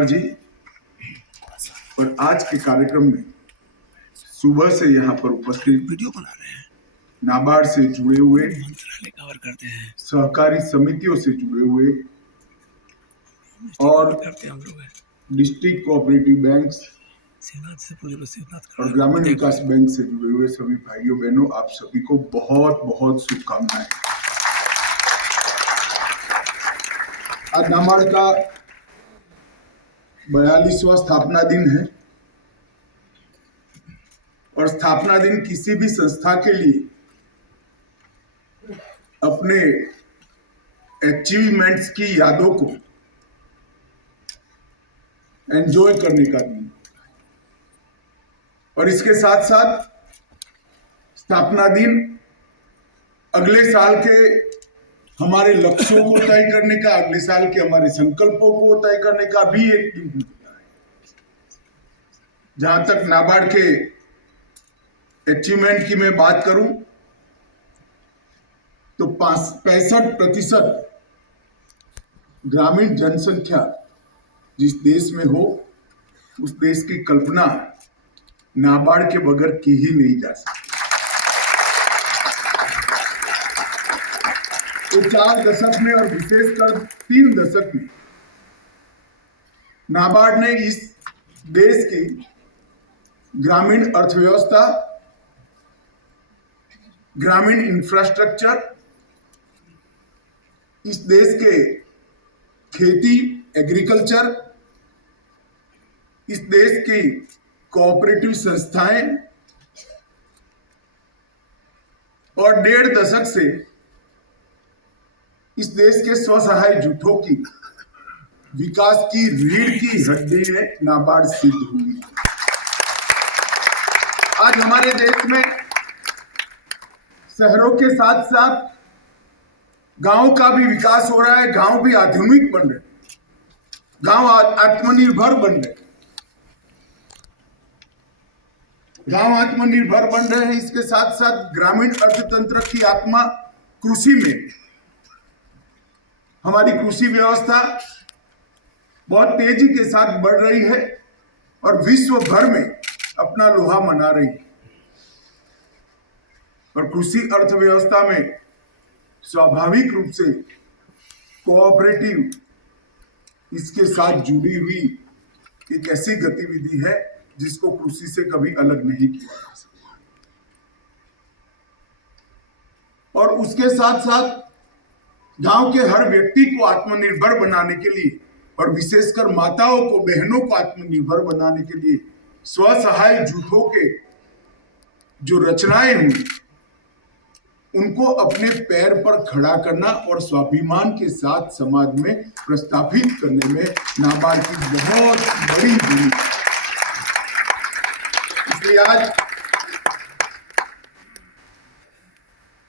कुमार जी, और आज के कार्यक्रम में सुबह से यहाँ पर उपस्थित वीडियो बना रहे हैं, नाबार्ड से जुड़े हुए, मंत्रालय कवर करते हैं, सहकारी समितियों से जुड़े हुए और करते हैं हम लोग डिस्ट्रिक्ट कोऑपरेटिव बैंक से पूरे और ग्रामीण विकास बैंक से जुड़े हुए सभी भाइयों बहनों, आप सभी को बहुत बहुत शुभकामनाएं। आज नाबार्ड का 42वां स्थापना दिन है और स्थापना दिन किसी भी संस्था के लिए अपने अचीवमेंट्स की यादों को एंजॉय करने का दिन, और इसके साथ साथ स्थापना दिन अगले साल के हमारे लक्ष्यों को तय करने का, अगले साल के हमारे संकल्पों को तय करने का भी एक दिन होता है। जहां तक नाबार्ड के अचीवमेंट की मैं बात करूं तो 65% ग्रामीण जनसंख्या जिस देश में हो, उस देश की कल्पना नाबार्ड के बगैर की ही नहीं जा सकती। तो 4 दशक में और विशेषकर 3 दशक में नाबार्ड ने इस देश की ग्रामीण अर्थव्यवस्था, ग्रामीण इंफ्रास्ट्रक्चर, इस देश के खेती एग्रीकल्चर, इस देश की कोऑपरेटिव संस्थाएं और 1.5 दशक से इस देश के स्वसहाय जुटों की विकास की रीढ़ की हड्डी में नाबार्ड सिद्ध हुई। आज हमारे देश में शहरों के साथ साथ गांव का भी विकास हो रहा है। गांव भी आधुनिक बन रहे, गांव आत्मनिर्भर बन रहे, गांव आत्मनिर्भर बन रहे हैं। इसके साथ साथ ग्रामीण अर्थतंत्र की आत्मा कृषि में, हमारी कृषि व्यवस्था बहुत तेजी के साथ बढ़ रही है और विश्व भर में अपना लोहा मना रही है। और कृषि अर्थव्यवस्था में स्वाभाविक रूप से कोऑपरेटिव इसके साथ जुड़ी हुई एक ऐसी गतिविधि है जिसको कृषि से कभी अलग नहीं किया जा सकता। और उसके साथ साथ गांव के हर व्यक्ति को आत्मनिर्भर बनाने के लिए और विशेषकर माताओं को, बहनों को आत्मनिर्भर बनाने के लिए स्वसहाय जुटों के जो रचनाएं हुई, उनको अपने पैर पर खड़ा करना और स्वाभिमान के साथ समाज में प्रस्थापित करने में नाबार्ड की बहुत बड़ी भूमिका। इसलिए आज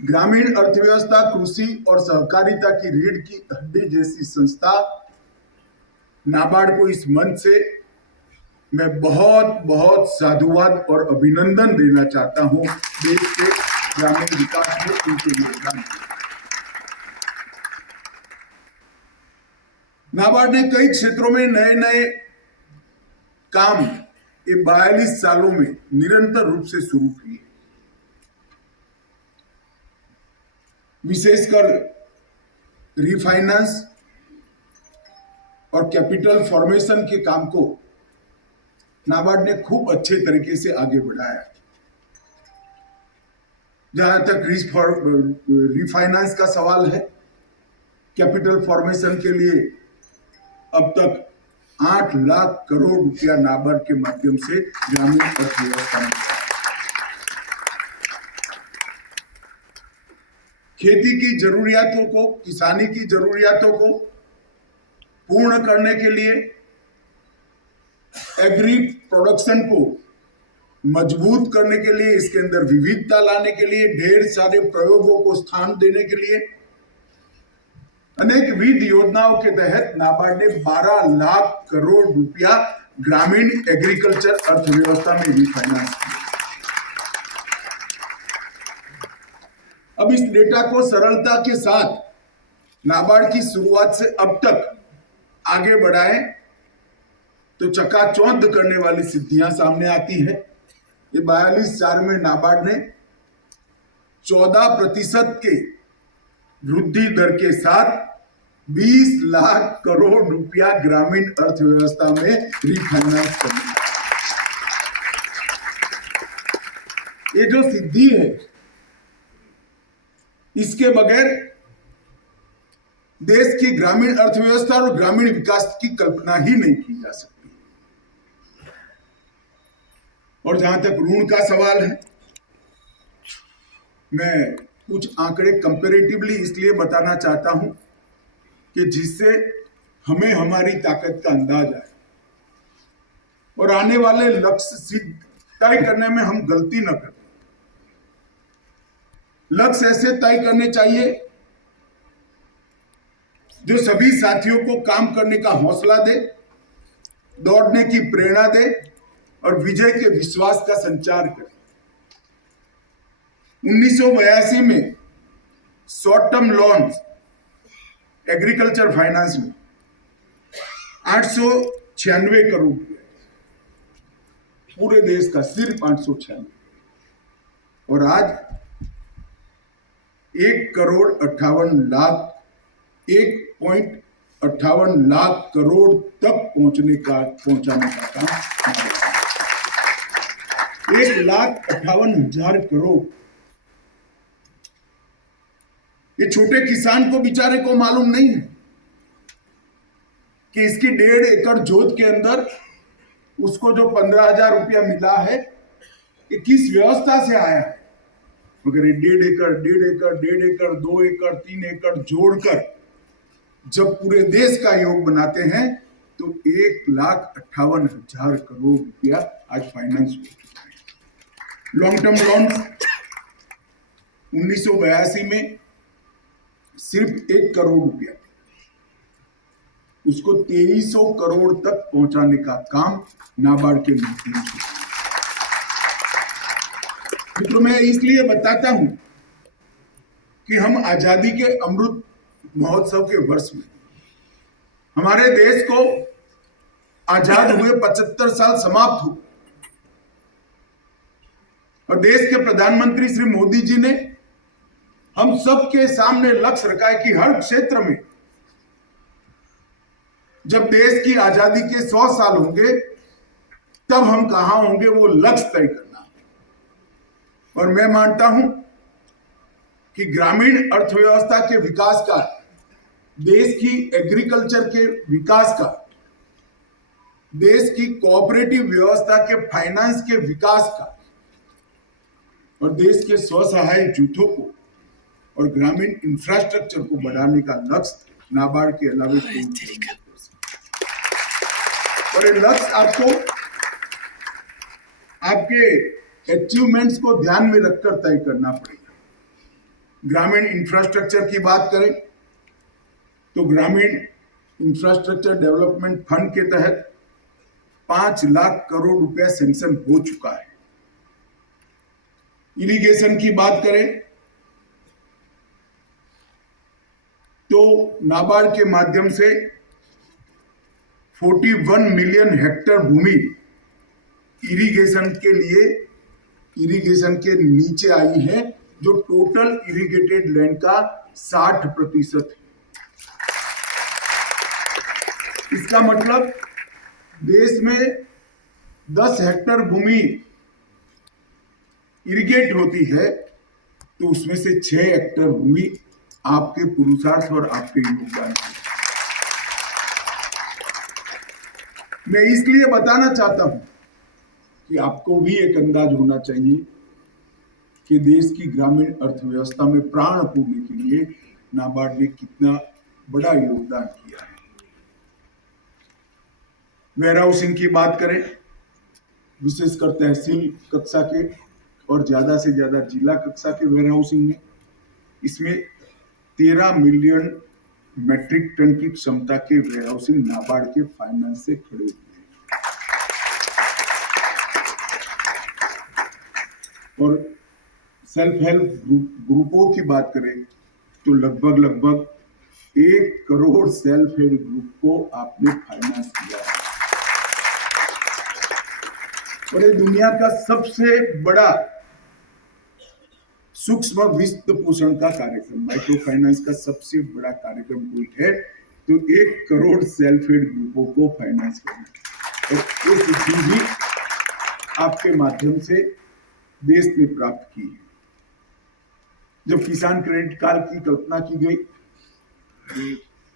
ग्रामीण अर्थव्यवस्था, कृषि और सहकारिता की रीढ़ की हड्डी जैसी संस्था नाबार्ड को इस मंच से मैं बहुत बहुत साधुवाद और अभिनंदन देना चाहता हूं। देश के ग्रामीण विकास में उनके योगदान। नाबार्ड ने कई क्षेत्रों में नए नए काम ये 42 सालों में निरंतर रूप से शुरू किए। विशेषकर रिफाइनेंस और कैपिटल फॉर्मेशन के काम को नाबार्ड ने खूब अच्छे तरीके से आगे बढ़ाया। जहां तक रिफाइनेंस का सवाल है, कैपिटल फॉर्मेशन के लिए अब तक 8 लाख करोड़ रुपया नाबार्ड के माध्यम से ग्रामीण अर्थव्यवस्था में, खेती की जरूरियातों को, किसानी की जरूरियातों को पूर्ण करने के लिए, एग्री प्रोडक्शन को मजबूत करने के लिए, इसके अंदर विविधता लाने के लिए, ढेर सारे प्रयोगों को स्थान देने के लिए अनेक विविध योजनाओं के तहत नाबार्ड ने 12 लाख करोड़ रुपया ग्रामीण एग्रीकल्चर अर्थव्यवस्था में रिफाइनेंस किया। अब इस डेटा को सरलता के साथ नाबार्ड की शुरुआत से अब तक आगे बढ़ाएं तो चकाचौंध करने वाली सिद्धियां सामने आती है। ये 42-4 में नाबार्ड ने 14% के वृद्धि दर के साथ 20 लाख करोड़ रुपया ग्रामीण अर्थव्यवस्था में रिफाइनेंस कर दिया। ये जो सिद्धि है, इसके बगैर देश की ग्रामीण अर्थव्यवस्था और ग्रामीण विकास की कल्पना ही नहीं की जा सकती। और जहां तक ऋण का सवाल है, मैं कुछ आंकड़े कंपैरेटिवली इसलिए बताना चाहता हूं कि जिससे हमें हमारी ताकत का अंदाज आए और आने वाले लक्ष्य सिद्ध तय करने में हम गलती न करें। लक्ष्य ऐसे तय करने चाहिए जो सभी साथियों को काम करने का हौसला दे, दौड़ने की प्रेरणा दे और विजय के विश्वास का संचार करे। 1982 में short term loans agriculture finance में 896 करोड़ रुपए, पूरे देश का सिर्फ 896, और आज 1,58 लाख करोड़ तक पहुंचाने का काम, 1,58,000 करोड़। ये छोटे किसान को बेचारे को मालूम नहीं है कि इसकी 1.5 एकड़ जोत के अंदर उसको जो 15,000 रुपया मिला है, ये किस व्यवस्था से आया है। मगर ये 1.5 एकड़, 2 एकड़, 3 एकड़ जोड़कर जब पूरे देश का योग बनाते हैं तो 1,58,000 करोड़ रुपया आज फाइनेंस हो चुका है। लॉन्ग टर्म लोन 1982 में सिर्फ 1 करोड़ रुपया, उसको 2300 करोड़ तक पहुंचाने का काम नाबार्ड के माध्यम से। तो मैं इसलिए बताता हूं कि हम आजादी के अमृत महोत्सव के वर्ष में हमारे देश को आजाद हुए 75 साल समाप्त हो, और देश के प्रधानमंत्री श्री मोदी जी ने हम सबके सामने लक्ष्य रखा है कि हर क्षेत्र में जब देश की आजादी के 100 साल होंगे तब हम कहां होंगे, वो लक्ष्य तय करना है। और मैं मानता हूं कि ग्रामीण अर्थव्यवस्था के विकास का, देश की एग्रीकल्चर के विकास का, देश की कोऑपरेटिव व्यवस्था के फाइनेंस के विकास का और देश के स्वसहाय जुटों को और ग्रामीण इंफ्रास्ट्रक्चर को बढ़ाने का लक्ष्य नाबार्ड के अलावा और ये लक्ष्य आपको आपके अचीवमेंट्स को ध्यान में रखकर तय करना पड़ेगा। ग्रामीण इंफ्रास्ट्रक्चर की बात करें तो ग्रामीण इंफ्रास्ट्रक्चर डेवलपमेंट फंड के तहत 5 लाख करोड़ रुपया सैंक्शन हो चुका है। इरिगेशन की बात करें तो नाबार्ड के माध्यम से 41 मिलियन हेक्टेयर भूमि इरिगेशन के लिए, इरिगेशन के नीचे आई है, जो टोटल इरिगेटेड लैंड का 60% है। इसका मतलब देश में 10 हेक्टेयर भूमि इरिगेट होती है तो उसमें से 6 हेक्टेयर भूमि आपके पुरुषार्थ और आपके योगदान से। मैं इसलिए बताना चाहता हूं कि आपको भी एक अंदाज होना चाहिए कि देश की ग्रामीण अर्थव्यवस्था में प्राण पूरने के लिए नाबार्ड ने कितना बड़ा योगदान किया है। वेयर हाउसिंग की बात करें, विशेषकर तहसील कक्षा के और ज्यादा से ज्यादा जिला कक्षा के वेयर हाउसिंग में, इसमें 13 मिलियन मेट्रिक टन की क्षमता के वेयर हाउसिंग नाबार्ड के फाइनेंस से खड़े हुए हैं। और सेल्फ हेल्प ग्रुपों की बात करें तो लगभग 1 करोड़ सेल्फ हेल्प ग्रुप को आपने फाइनेंस किया है। और ये दुनिया का सबसे बड़ा सूक्ष्म वित्त पोषण का कार्यक्रम, माइक्रो फाइनेंस का सबसे बड़ा कार्यक्रम कोई है तो 1 करोड़ सेल्फ हेल्प ग्रुपों को फाइनेंस करना। और ये सिद्धि भी आपके माध्यम से देश ने प्राप्त की है। जब किसान क्रेडिट कार्ड की कल्पना की गई,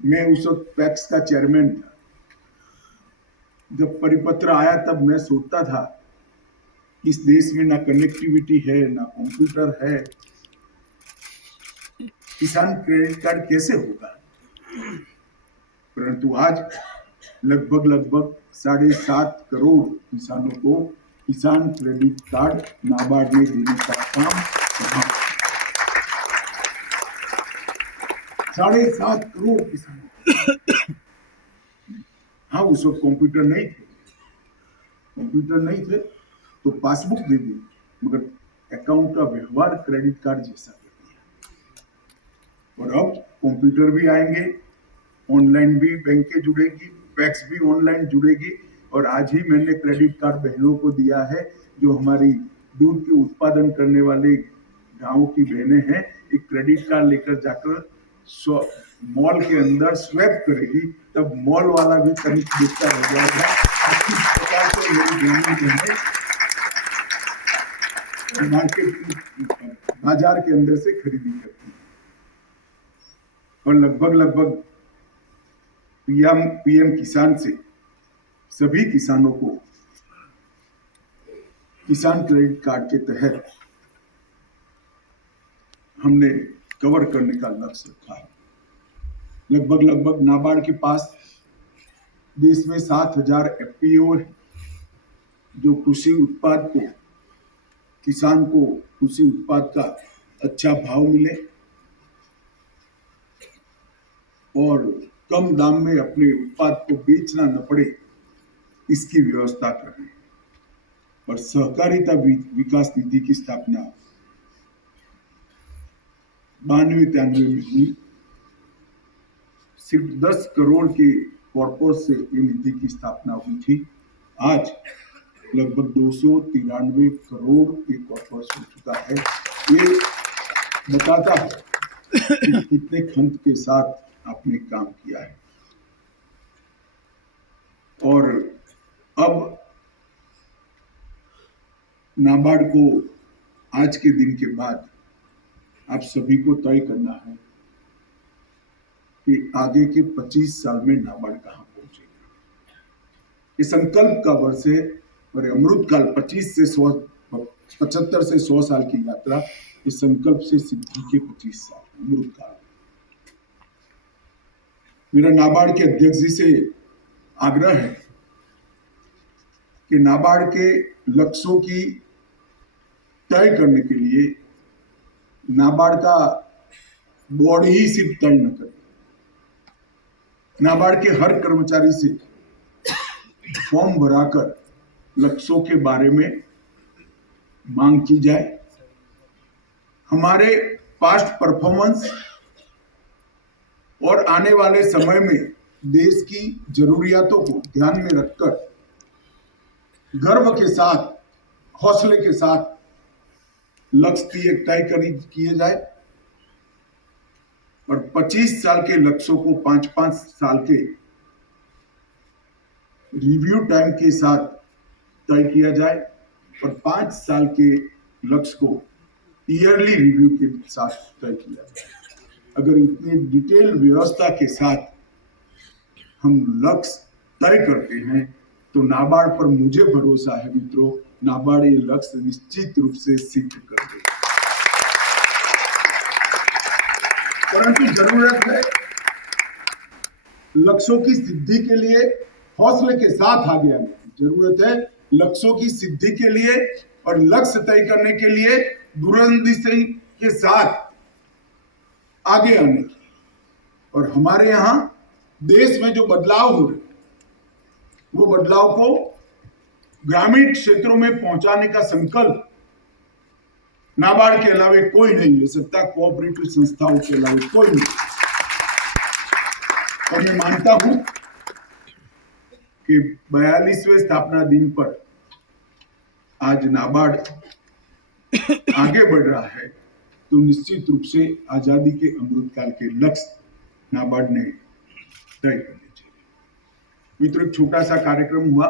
मैं उस वक्त पैक्स का चेयरमैन था। जब परिपत्र आया तब मैं सोचता था इस देश में ना कनेक्टिविटी है, ना कंप्यूटर है, किसान क्रेडिट कार्ड कैसे होगा। परंतु आज लगभग 7.5 करोड़ किसानों को किसान क्रेडिट कार्ड नाबार्ड ने देने का काम किया। 7.5 करोड़ किसानों। हाँ, उस वक्त कंप्यूटर नहीं थे तो पासबुक दे दी, मगर अकाउंट का व्यवहार क्रेडिट कार्ड जैसा कर दिया। और अब कंप्यूटर भी आएंगे, ऑनलाइन भी बैंकें जुड़ेगी, पैक्स भी ऑनलाइन जुड़ेगी। और आज ही मैंने क्रेडिट कार्ड बहनों को दिया है, जो हमारी दूध के उत्पादन करने वाले गांव की बहनें हैं। एक क्रेडिट कार्ड लेकर जाकर मॉल के अंदर स्वैप करेगी, तब मॉल वाला भी कनिष्ठ देखता रह जाएगा। इस प्रकार से मेरी बहनें मार्केटिंग बाजार के अंदर से खरीदी करती है। और लगभग पीएम किसान से सभी किसानों को किसान क्रेडिट कार्ड के तहत हमने कवर करने का लक्ष्य रखा है। लगभग नाबार्ड के पास देश में 7,000 एफपीओ है, जो कृषि उत्पाद को, किसान को कृषि उत्पाद का अच्छा भाव मिले और कम दाम में अपने उत्पाद को बेचना न पड़े, इसकी व्यवस्था कर रहे हैं। और सहकारिता विकास निधि की स्थापना 92-93 में हुई। सिर्फ 10 करोड़ के कॉर्पोरेट से ये निधि की स्थापना हुई थी। आज लगभग 293 करोड़ के कॉर्पोरेट हो चुका है। ये बताता है कि कितने खंत के साथ आपने काम किया है। और अब नाबार्ड को आज के दिन के बाद आप सभी को तय करना है कि आगे के 25 साल में नाबार्ड कहां पहुंचेगा। ये संकल्प का वर्ष है और अमृत काल 75 से 100 साल की यात्रा, इस संकल्प से सिद्धि के 25 साल अमृत काल। मेरा नाबार्ड के अध्यक्ष जी से आग्रह है कि नाबार्ड के लक्ष्यों की तय करने के लिए नाबार्ड का बोर्ड ही सिर्फ तय न करे। नाबार्ड के हर कर्मचारी से फॉर्म भराकर लक्ष्यों के बारे में मांग की जाए। हमारे पास्ट परफॉर्मेंस और आने वाले समय में देश की जरूरियातों को ध्यान में रखकर गर्व के साथ, हौसले के साथ लक्ष्य तय किए जाए और 25 साल के लक्ष्यों को 5-5 साल के रिव्यू टाइम के साथ तय किया जाए और 5 साल के लक्ष्य को ईयरली रिव्यू के साथ तय किया जाए। अगर इतनी डिटेल व्यवस्था के साथ हम लक्ष्य तय करते हैं तो नाबार्ड पर मुझे भरोसा है मित्रों, नाबार्ड ये लक्ष्य निश्चित रूप से सिद्ध कर देगा। परंतु जरूरत है लक्ष्यों की सिद्धि के लिए हौसले के साथ आगे आने की। जरूरत है लक्ष्यों की सिद्धि के लिए और लक्ष्य तय करने के लिए दूरंदेशी के साथ आगे आने की। और हमारे यहाँ देश में जो बदलाव हो रहे, वो बदलाव को ग्रामीण क्षेत्रों में पहुंचाने का संकल्प नाबार्ड के अलावे कोई नहीं ले सकता, कोऑपरेटिव संस्थाओं के अलावे कोई नहीं। और मैं मानता हूं कि 42वें स्थापना दिन पर आज नाबार्ड आगे बढ़ रहा है, तो निश्चित रूप से आजादी के अमृतकाल के लक्ष्य नाबार्ड ने तय करने चाहिए। मित्रों, एक छोटा सा कार्यक्रम हुआ।